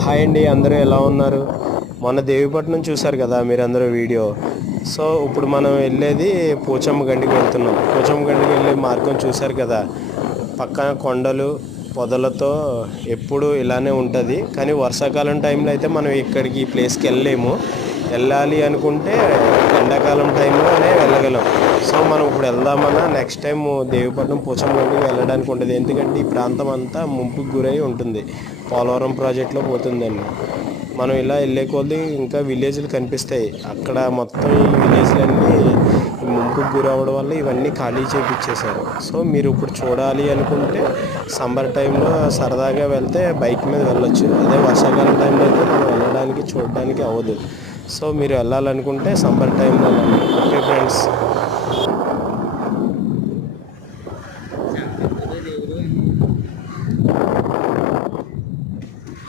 Hi అండి, అందరూ ఎలా ఉన్నారు? మొన్న దేవీపట్నం చూశారు కదా మీరందరూ వీడియో. సో ఇప్పుడు మనం వెళ్ళేది పోచమ్మ గండికి వెళ్తున్నాం. పోచమ్మ గండికి వెళ్ళే మార్గం చూశారు కదా, పక్కన కొండలు పొదలతో ఎప్పుడు ఇలానే ఉంటుంది. కానీ వర్షాకాలం టైంలో అయితే మనం ఇక్కడికి ఈ ప్లేస్కి వెళ్ళలేము. వెళ్ళాలి అనుకుంటే ఎండాకాలం టైంలోనే వెళ్ళగలం. సో మనం ఇప్పుడు వెళ్దామన్నా నెక్స్ట్ టైం దేవీపట్నం పోచమ్మ గండికి వెళ్ళడానికి ఉంటుంది. ఎందుకంటే ఈ ప్రాంతం అంతా ముంపుకు గురై ఉంటుంది. పోలవరం ప్రాజెక్టులో పోతుందండి. మనం ఇలా వెళ్ళే కొద్దీ ఇంకా విలేజ్లు కనిపిస్తాయి. అక్కడ మొత్తం ఈ విలేజ్లన్నీ ముంపుకు గురవడం వల్ల ఇవన్నీ ఖాళీ చేయించేశారు. సో మీరు ఇప్పుడు చూడాలి అనుకుంటే సమ్మర్ టైంలో సరదాగా వెళ్తే బైక్ మీద వెళ్ళొచ్చు. అదే వర్షాకాలం టైంలో అయితే మనం వెళ్ళడానికి చూడడానికి అవ్వదు. సో మీరు వెళ్ళాలనుకుంటే సమ్మర్ టైంలో వెళ్ళండి. Okay friends.